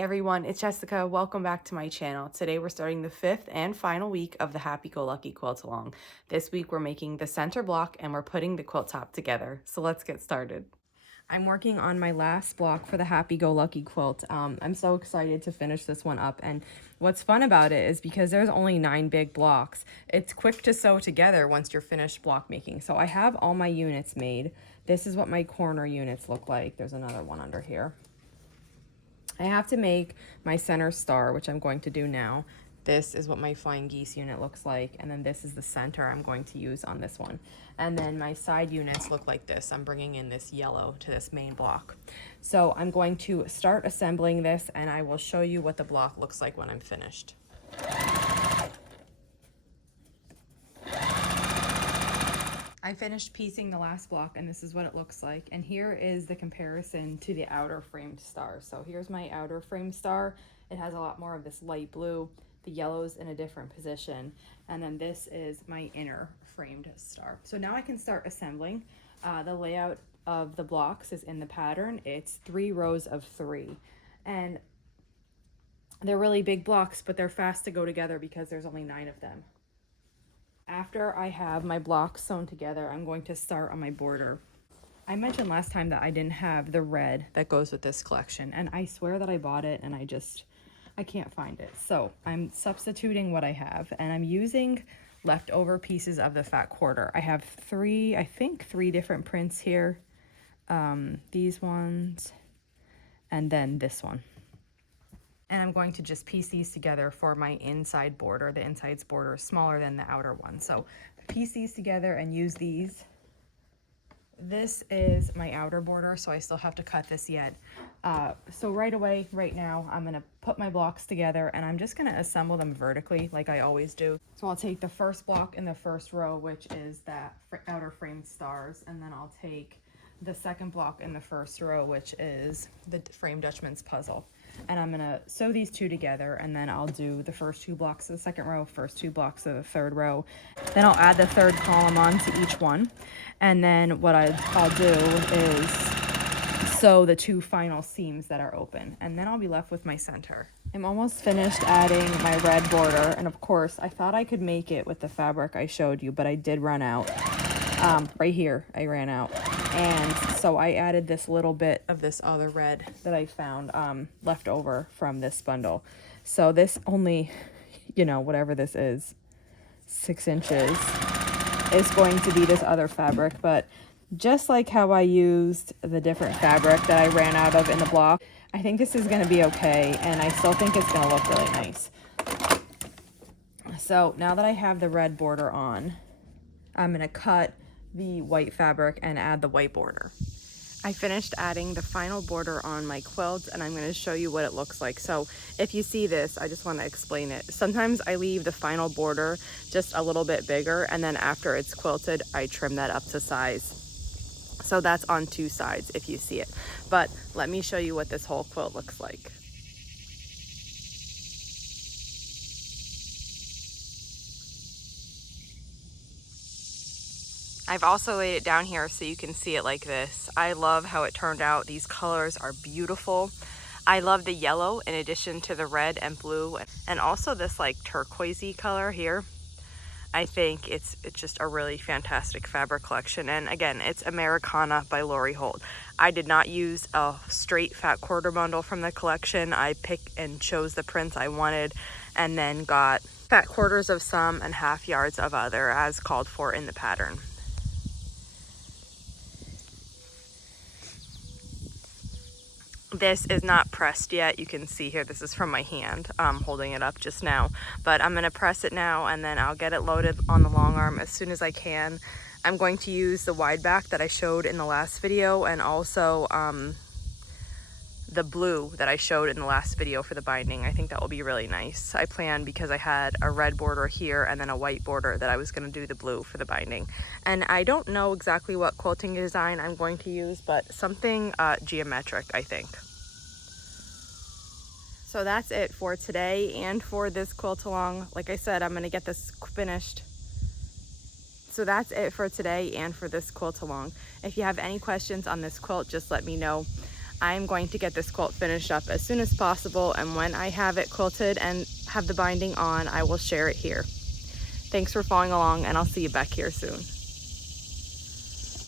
everyone, it's Jessica. Welcome back to my channel. Today we're starting the 5th and final week of the Happy-Go-Lucky Quilt Along. This week we're making the center block and we're putting the quilt top together. So let's get started. I'm working on my last block for the Happy-Go-Lucky quilt. I'm so excited to finish this one up, and what's fun about it is because there's only 9 big blocks, it's quick to sew together once you're finished block making. So I have all my units made. This is what my corner units look like. There's another one under here. I have to make my center star, which I'm going to do now. This is what my flying geese unit looks like, and then this is the center I'm going to use on this one. And then my side units look like this. I'm bringing in this yellow to this main block. So I'm going to start assembling this, and I will show you what the block looks like when I'm finished. I finished piecing the last block, and this is what it looks like. And here is the comparison to the outer framed star. So here's my outer framed star. It has a lot more of this light blue. The yellow's in a different position. And then this is my inner framed star. So now I can start assembling. The layout of the blocks is in the pattern. It's 3 rows of 3. And they're really big blocks, but they're fast to go together because there's only 9 of them. After I have my blocks sewn together, I'm going to start on my border. I mentioned last time that I didn't have the red that goes with this collection, and I swear that I bought it and I can't find it. So I'm substituting what I have, and I'm using leftover pieces of the fat quarter. I have 3 different prints here. These ones, and then this one. And I'm going to just piece these together for my inside border. The inside's border is smaller than the outer one. So piece these together and use these. This is my outer border, so I still have to cut this yet. So right away, right now, I'm gonna put my blocks together, and I'm just gonna assemble them vertically like I always do. So I'll take the first block in the first row, which is that outer framed stars, and then I'll take the second block in the first row, which is the framed Dutchman's puzzle. And I'm gonna sew these 2 together, and then I'll do the first 2 blocks of the second row, first 2 blocks of the third row. Then I'll add the third column on to each one. And then what I'll do is sew the 2 final seams that are open, and then I'll be left with my center. I'm almost finished adding my red border, and of course I thought I could make it with the fabric I showed you, but I did run out. Right here I ran out, and so I added this little bit of this other red that I found left over from this bundle. So this only, whatever this is, 6 inches, is going to be this other fabric. But just like how I used the different fabric that I ran out of in the block, I think this is going to be okay, and I still think it's going to look really nice. So now that I have the red border on, I'm going to cut the white fabric and add the white border. I finished adding the final border on my quilt, and I'm going to show you what it looks like. So if you see this, I just want to explain it. Sometimes I leave the final border just a little bit bigger, and then after it's quilted, I trim that up to size. So that's on 2 sides if you see it. But let me show you what this whole quilt looks like. I've also laid it down here so you can see it like this. I love how it turned out. These colors are beautiful. I love the yellow in addition to the red and blue, and also this like turquoisey color here. I think it's just a really fantastic fabric collection. And again, it's Americana by Lori Holt. I did not use a straight fat quarter bundle from the collection. I picked and chose the prints I wanted, and then got fat quarters of some and half yards of other as called for in the pattern. This is not pressed yet. You can see here, this is from my hand. I'm holding it up just now, but I'm gonna press it now, and then I'll get it loaded on the long arm as soon as I can. I'm going to use the wide back that I showed in the last video, and also the blue that I showed in the last video for the binding. I think that will be really nice. I planned, because I had a red border here and then a white border, that I was going to do the blue for the binding. And I don't know exactly what quilting design I'm going to use, but something geometric, I think. So that's it for today and for this quilt along. Like I said, I'm going to get this finished. So that's it for today and for this quilt along. If you have any questions on this quilt, just let me know. I'm going to get this quilt finished up as soon as possible, and when I have it quilted and have the binding on, I will share it here. Thanks for following along, and I'll see you back here soon.